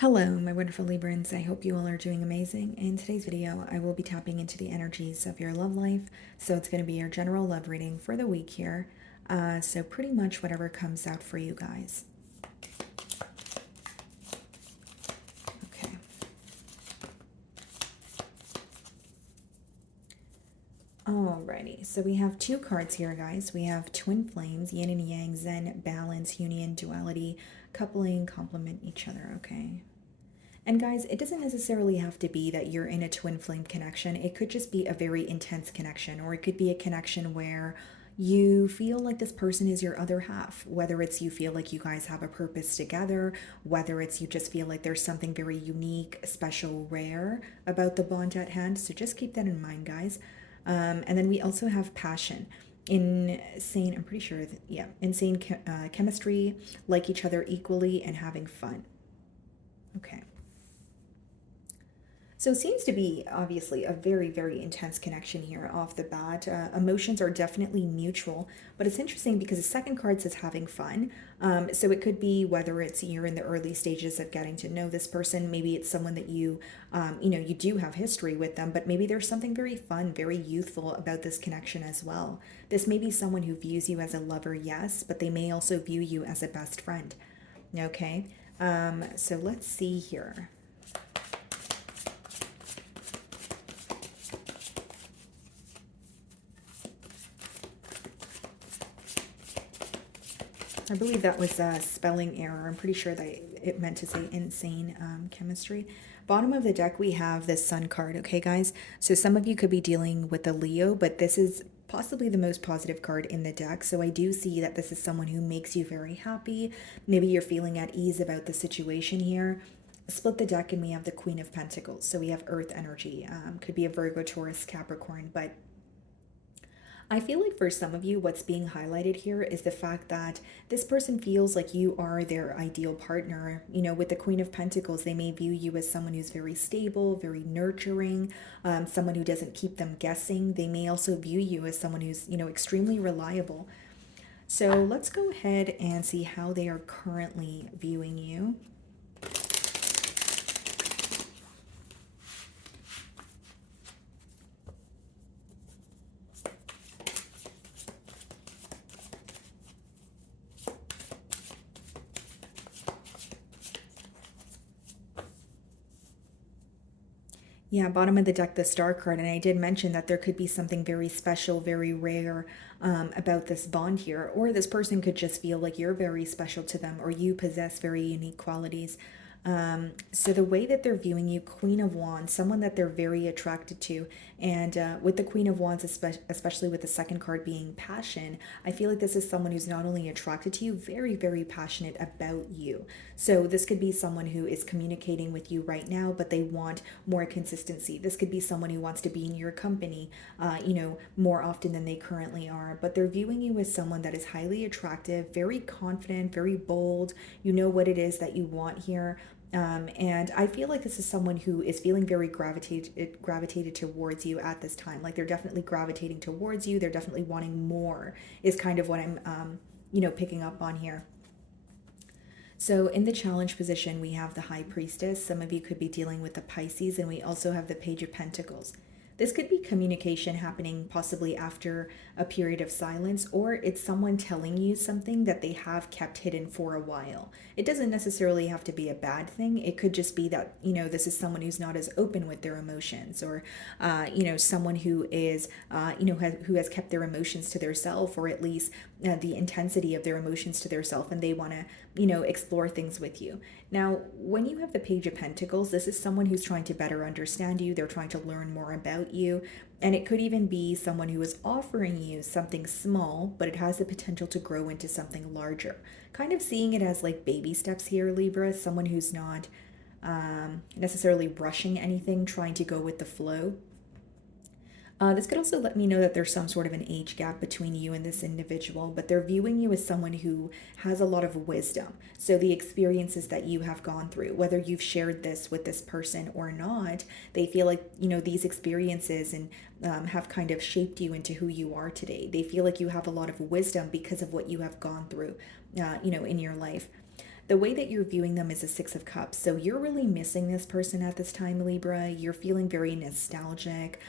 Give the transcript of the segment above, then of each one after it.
Hello, my wonderful Librans. I hope you all are doing amazing. In today's video, I will be tapping into the energies of your love life. So it's going to be your general love reading for the week here. So pretty much whatever comes out for you guys. Okay. Alrighty, so we have two cards here, guys. We have Twin Flames, Yin and Yang, Zen, Balance, Union, Duality, Coupling, Complement each other, okay? And guys, it doesn't necessarily have to be that you're in a twin flame connection. It could just be a very intense connection, or it could be a connection where you feel like this person is your other half, whether it's you feel like you guys have a purpose together, whether it's you just feel like there's something very unique, special, rare about the bond at hand. So just keep that in mind, guys. And then we also have passion. Insane, I'm pretty sure, yeah, insane chemistry, like each other equally, and having fun. Okay. So it seems to be obviously a very, very intense connection here off the bat. Emotions are definitely mutual, but it's interesting because the second card says having fun. So it could be whether it's you're in the early stages of getting to know this person. Maybe it's someone that you do have history with them, but maybe there's something very fun, very youthful about this connection as well. This may be someone who views you as a lover, yes, but they may also view you as a best friend. Okay, so let's see here. I believe that was a spelling error. I'm pretty sure that it meant to say insane chemistry. Bottom of the deck, we have this Sun card, okay, guys? So some of you could be dealing with a Leo, but this is possibly the most positive card in the deck. So I do see that this is someone who makes you very happy. Maybe you're feeling at ease about the situation here. Split the deck and we have the Queen of Pentacles. So we have Earth energy. Could be a Virgo, Taurus, Capricorn, but I feel like for some of you, what's being highlighted here is the fact that this person feels like you are their ideal partner. You know, with the Queen of Pentacles, they may view you as someone who's very stable, very nurturing, someone who doesn't keep them guessing. They may also view you as someone who's, extremely reliable. So let's go ahead and see how they are currently viewing you. Yeah, bottom of the deck, the Star card. And I did mention that there could be something very special, very rare about this bond here. Or this person could just feel like you're very special to them or you possess very unique qualities. So the way that they're viewing you, Queen of Wands, someone that they're very attracted to. And with the Queen of Wands, especially with the second card being passion, I feel like this is someone who's not only attracted to you, very, very passionate about you. So this could be someone who is communicating with you right now, but they want more consistency. This could be someone who wants to be in your company, more often than they currently are. But they're viewing you as someone that is highly attractive, very confident, very bold. You know what it is that you want here. And I feel like this is someone who is feeling very gravitated towards you at this time. Like they're definitely gravitating towards you. They're definitely wanting more is kind of what I'm, picking up on here. So in the challenge position, we have the High Priestess. Some of you could be dealing with the Pisces, and we also have the Page of Pentacles. This could be communication happening possibly after a period of silence, or it's someone telling you something that they have kept hidden for a while. It doesn't necessarily have to be a bad thing. It could just be that, this is someone who's not as open with their emotions, or, someone who is, who has kept their emotions to themselves, or at least the intensity of their emotions to themselves, and they want to, explore things with you. Now, when you have the Page of Pentacles, this is someone who's trying to better understand you. They're trying to learn more about you. And it could even be someone who is offering you something small, but it has the potential to grow into something larger. Kind of seeing it as like baby steps here, Libra, someone who's not necessarily rushing anything, trying to go with the flow. This could also let me know that there's some sort of an age gap between you and this individual, but they're viewing you as someone who has a lot of wisdom. So the experiences that you have gone through, whether you've shared this with this person or not, they feel like, these experiences and have kind of shaped you into who you are today. They feel like you have a lot of wisdom because of what you have gone through, in your life. the way that you're viewing them is a Six of Cups. So you're really missing this person at this time, Libra. You're feeling very nostalgic.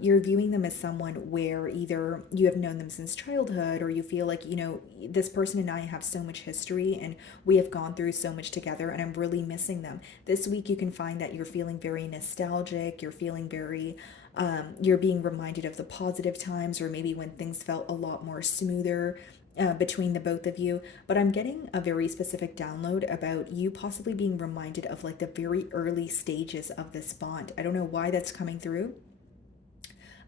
You're viewing them as someone where either you have known them since childhood, or you feel like, this person and I have so much history and we have gone through so much together, and I'm really missing them. This week, you can find that you're feeling very nostalgic. You're feeling very you're being reminded of the positive times, or maybe when things felt a lot more smoother between the both of you. But I'm getting a very specific download about you possibly being reminded of like the very early stages of this bond. I don't know why that's coming through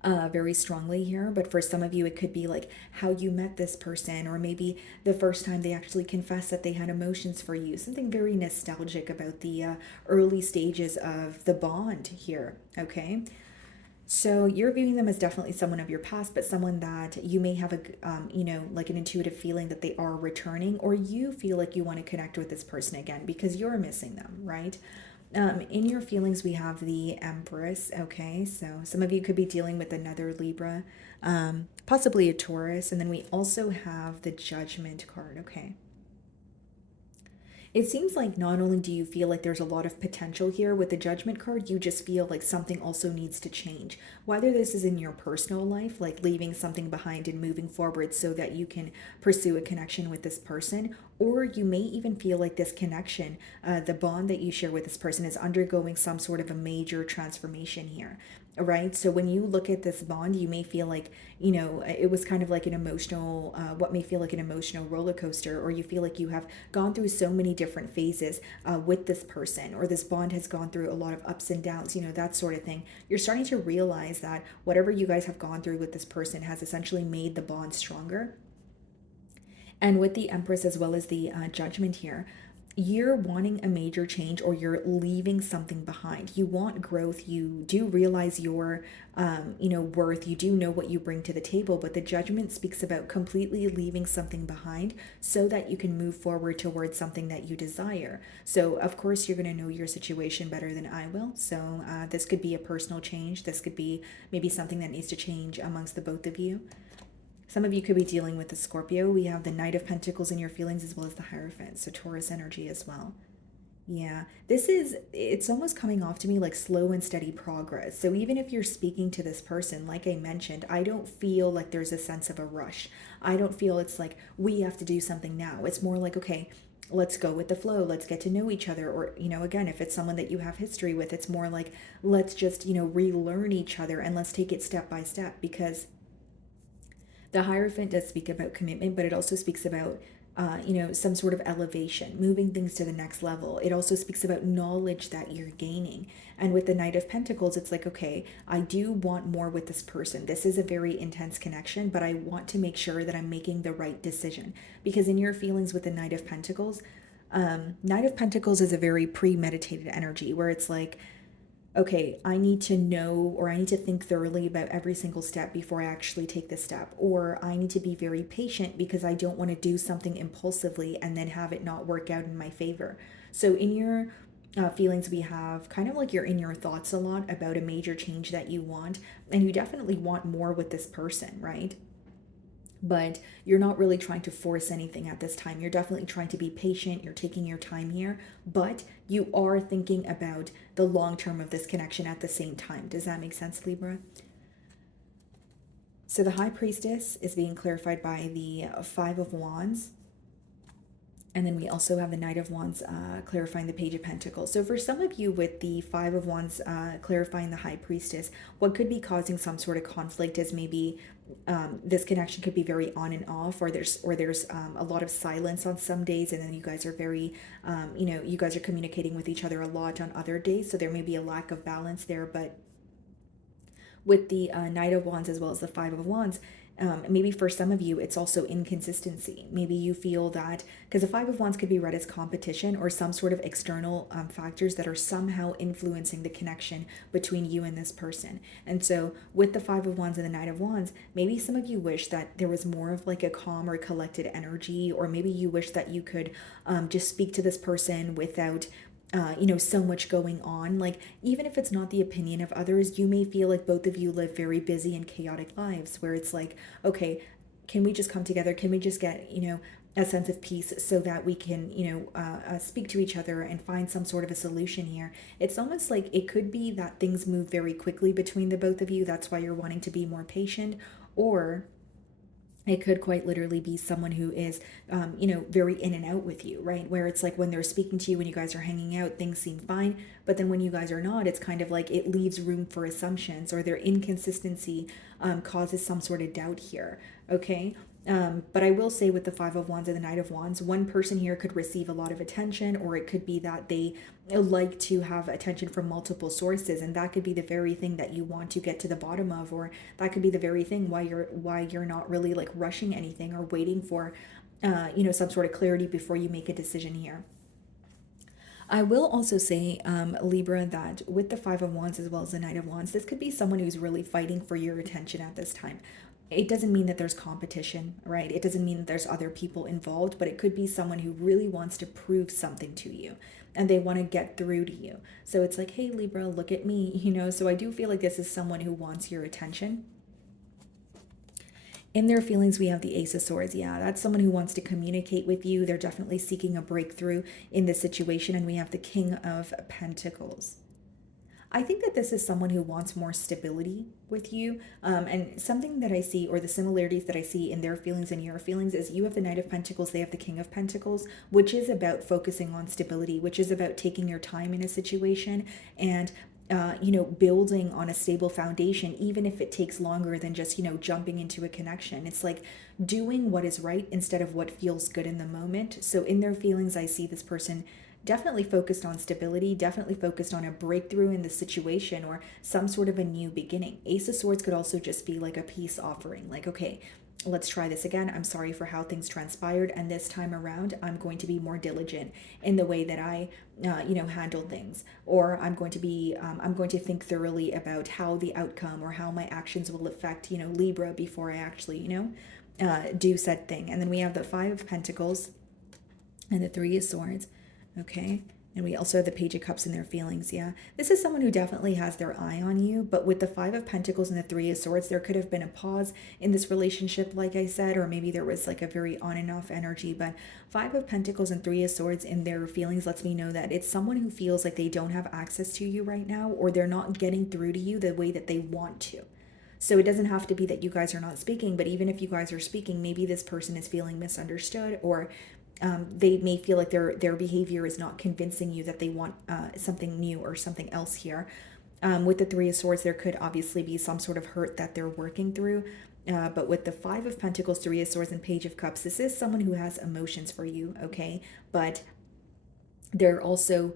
very strongly here, but for some of you, it could be like how you met this person, or maybe the first time they actually confessed that they had emotions for you. Something very nostalgic about the early stages of the bond here, okay? So you're viewing them as definitely someone of your past, but someone that you may have like an intuitive feeling that they are returning, or you feel like you want to connect with this person again because you're missing them, right? In your feelings, we have the Empress, okay? So some of you could be dealing with another Libra, possibly a Taurus, and then we also have the Judgment card, okay? It seems like not only do you feel like there's a lot of potential here with the Judgment card, you just feel like something also needs to change. Whether this is in your personal life, like leaving something behind and moving forward so that you can pursue a connection with this person, or you may even feel like this connection, the bond that you share with this person, is undergoing some sort of a major transformation here. Right. So when you look at this bond, you may feel like, it was kind of like an emotional, what may feel like an emotional roller coaster, or you feel like you have gone through so many different phases with this person, or this bond has gone through a lot of ups and downs, that sort of thing. You're starting to realize that whatever you guys have gone through with this person has essentially made the bond stronger. And with the Empress as well as the Judgment here, you're wanting a major change, or you're leaving something behind. You want growth. You do realize your worth. You do know what you bring to the table, but the Judgment speaks about completely leaving something behind so that you can move forward towards something that you desire. So of course you're going to know your situation better than I will. So this could be a personal change. This could be maybe something that needs to change amongst the both of you. Some of you could be dealing with the Scorpio. We have the Knight of Pentacles in your feelings, as well as the Hierophant, so Taurus energy as well. Yeah, it's almost coming off to me like slow and steady progress. So even if you're speaking to this person, like I mentioned, I don't feel like there's a sense of a rush. I don't feel it's like we have to do something now. It's more like, okay, let's go with the flow. Let's get to know each other. Or, again, if it's someone that you have history with, it's more like, let's just, relearn each other, and let's take it step by step, because the Hierophant does speak about commitment, but it also speaks about, some sort of elevation, moving things to the next level. It also speaks about knowledge that you're gaining. And with the Knight of Pentacles, it's like, okay, I do want more with this person. This is a very intense connection, but I want to make sure that I'm making the right decision. Because in your feelings with the Knight of Pentacles, Knight of Pentacles is a very premeditated energy where it's like, okay, I need to know, or I need to think thoroughly about every single step before I actually take this step. Or I need to be very patient because I don't want to do something impulsively and then have it not work out in my favor. So in your feelings, we have kind of like you're in your thoughts a lot about a major change that you want, and you definitely want more with this person, right? But you're not really trying to force anything at this time. You're definitely trying to be patient. You're taking your time here, but you are thinking about the long term of this connection at the same time. Does that make sense, Libra? So the High Priestess is being clarified by the Five of Wands. And then we also have the Knight of Wands clarifying the Page of Pentacles. So for some of you with the Five of Wands clarifying the High Priestess, what could be causing some sort of conflict is maybe this connection could be very on and off, or there's a lot of silence on some days, and then you guys are very, you guys are communicating with each other a lot on other days. So there may be a lack of balance there. But with the Knight of Wands as well as the Five of Wands, maybe for some of you, it's also inconsistency. Maybe you feel that, because the Five of Wands could be read as competition or some sort of external factors that are somehow influencing the connection between you and this person. And so with the Five of Wands and the Knight of Wands, maybe some of you wish that there was more of like a calm or collected energy, or maybe you wish that you could just speak to this person without so much going on. Like, even if it's not the opinion of others, you may feel like both of you live very busy and chaotic lives where it's like, okay, can we just come together? Can we just get, a sense of peace so that we can, speak to each other and find some sort of a solution here. It's almost like it could be that things move very quickly between the both of you. That's why you're wanting to be more patient. Or it could quite literally be someone who is, very in and out with you, right? Where it's like when they're speaking to you, when you guys are hanging out, things seem fine. But then when you guys are not, it's kind of like it leaves room for assumptions, or their inconsistency causes some sort of doubt here, okay? But I will say with the Five of Wands and the Knight of Wands, one person here could receive a lot of attention, or it could be that they like to have attention from multiple sources, and that could be the very thing that you want to get to the bottom of, or that could be the very thing why you're not really like rushing anything or waiting for some sort of clarity before you make a decision here. I will also say, Libra, that with the Five of Wands as well as the Knight of Wands, this could be someone who's really fighting for your attention at this time. It doesn't mean that there's competition, right? It doesn't mean that there's other people involved, but it could be someone who really wants to prove something to you and they want to get through to you. So it's like, hey, Libra, look at me, So I do feel like this is someone who wants your attention. In their feelings, we have the Ace of Swords. Yeah, that's someone who wants to communicate with you. They're definitely seeking a breakthrough in this situation. And we have the King of Pentacles. I think that this is someone who wants more stability with you. And something that I see, or the similarities that I see in their feelings and your feelings, is you have the Knight of Pentacles, they have the King of Pentacles, which is about focusing on stability, which is about taking your time in a situation and building on a stable foundation, even if it takes longer than just, jumping into a connection. It's like doing what is right instead of what feels good in the moment. So in their feelings, I see this person definitely focused on stability, definitely focused on a breakthrough in the situation or some sort of a new beginning. Ace of Swords could also just be like a peace offering, like, okay, let's try this again. I'm sorry for how things transpired, and this time around I'm going to be more diligent in the way that I handle things, or I'm going to think thoroughly about how the outcome or how my actions will affect Libra before I actually do said thing. And then we have the Five of Pentacles and the Three of Swords. Okay. And we also have the Page of Cups in their feelings. Yeah. This is someone who definitely has their eye on you. But with the Five of Pentacles and the Three of Swords, there could have been a pause in this relationship, like I said, or maybe there was like a very on and off energy. But Five of Pentacles and Three of Swords in their feelings lets me know that it's someone who feels like they don't have access to you right now, or they're not getting through to you the way that they want to. So it doesn't have to be that you guys are not speaking, but even if you guys are speaking, maybe this person is feeling misunderstood, or they may feel like their behavior is not convincing you that they want something new or something else here. With the Three of Swords, there could obviously be some sort of hurt that they're working through. But with the Five of Pentacles, Three of Swords, and Page of Cups, this is someone who has emotions for you, okay? But they're also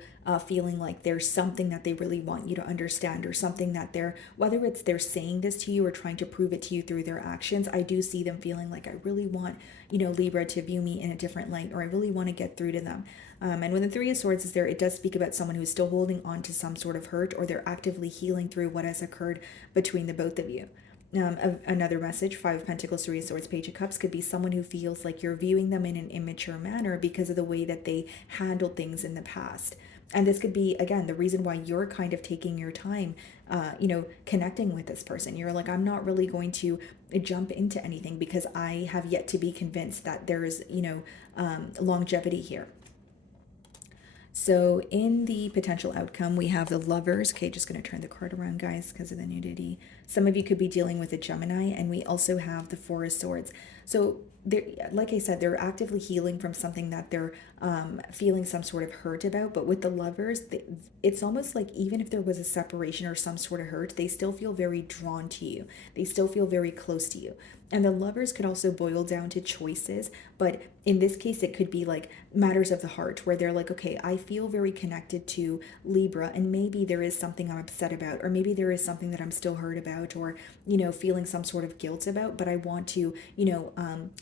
feeling like there's something that they really want you to understand, or something that whether it's they're saying this to you or trying to prove it to you through their actions. I do see them feeling like, I really want, Libra to view me in a different light, or I really want to get through to them. And when the Three of Swords is there, it does speak about someone who is still holding on to some sort of hurt, or they're actively healing through what has occurred between the both of you. Another message, Five of Pentacles, Three of Swords, Page of Cups, could be someone who feels like you're viewing them in an immature manner because of the way that they handled things in the past. And this could be, again, the reason why you're kind of taking your time, connecting with this person. You're like, I'm not really going to jump into anything because I have yet to be convinced that there's, longevity here. So in the potential outcome, we have the Lovers. Okay, just going to turn the card around, guys, because of the nudity. Some of you could be dealing with a Gemini, and we also have the Four of Swords. So like I said, they're actively healing from something that they're feeling some sort of hurt about. But with the Lovers, it's almost like even if there was a separation or some sort of hurt, they still feel very drawn to you. They still feel very close to you. And the Lovers could also boil down to choices, but in this case, it could be like matters of the heart, where they're like, okay, I feel very connected to Libra, and maybe there is something I'm upset about, or maybe there is something that I'm still hurt about, or, feeling some sort of guilt about, but I want to,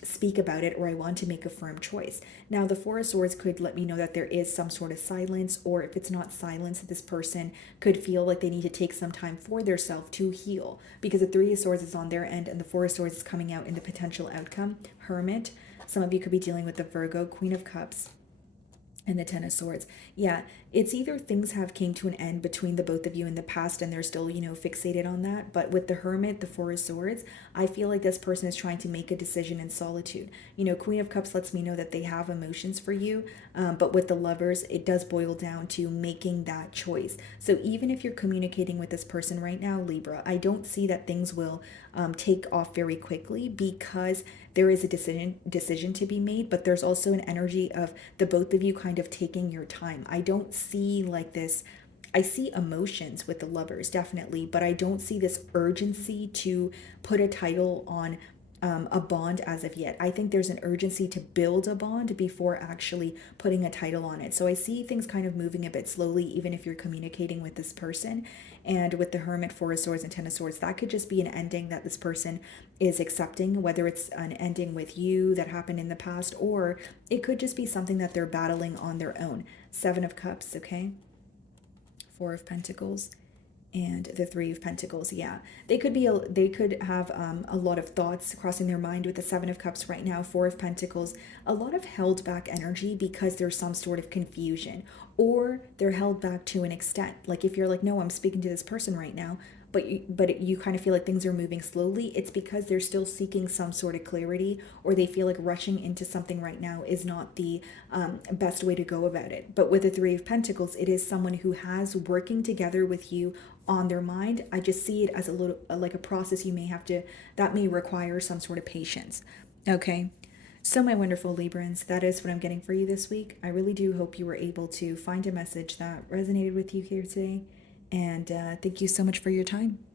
speak about it, or I want to make a firm choice. Now, the Four of Swords could let me know that there is some sort of silence, or if it's not silence, this person could feel like they need to take some time for themselves to heal, because the Three of Swords is on their end, and the Four of Swords is coming out in the potential outcome, Hermit. Some of you could be dealing with the Virgo, Queen of Cups, and the Ten of Swords. Yeah, it's either things have came to an end between the both of you in the past and they're still, fixated on that. But with the Hermit, the Four of Swords, I feel like this person is trying to make a decision in solitude. Queen of Cups lets me know that they have emotions for you, but with the Lovers, it does boil down to making that choice. So even if you're communicating with this person right now, Libra, I don't see that things will take off very quickly, because there is a decision to be made, but there's also an energy of the both of you kind of taking your time. I don't see like this. I see emotions with the Lovers, definitely, but I don't see this urgency to put a title on a bond as of yet. I think there's an urgency to build a bond before actually putting a title on it. So I see things kind of moving a bit slowly, even if you're communicating with this person. And with the Hermit, Four of Swords, and Ten of Swords, that could just be an ending that this person is accepting, whether it's an ending with you that happened in the past, or it could just be something that they're battling on their own. Seven of Cups, okay? Four of Pentacles, and the Three of Pentacles. Yeah, they could have a lot of thoughts crossing their mind with the Seven of Cups right now. Four of Pentacles, a lot of held back energy because there's some sort of confusion, or they're held back to an extent. Like if you're like, no, I'm speaking to this person right now, but you kind of feel like things are moving slowly, it's because they're still seeking some sort of clarity, or they feel like rushing into something right now is not the best way to go about it. But with the Three of Pentacles, it is someone who has working together with you on their mind. I just see it as a little like a process that may require some sort of patience. Okay. So, my wonderful Librans, that is what I'm getting for you this week. I really do hope you were able to find a message that resonated with you here today. And thank you so much for your time.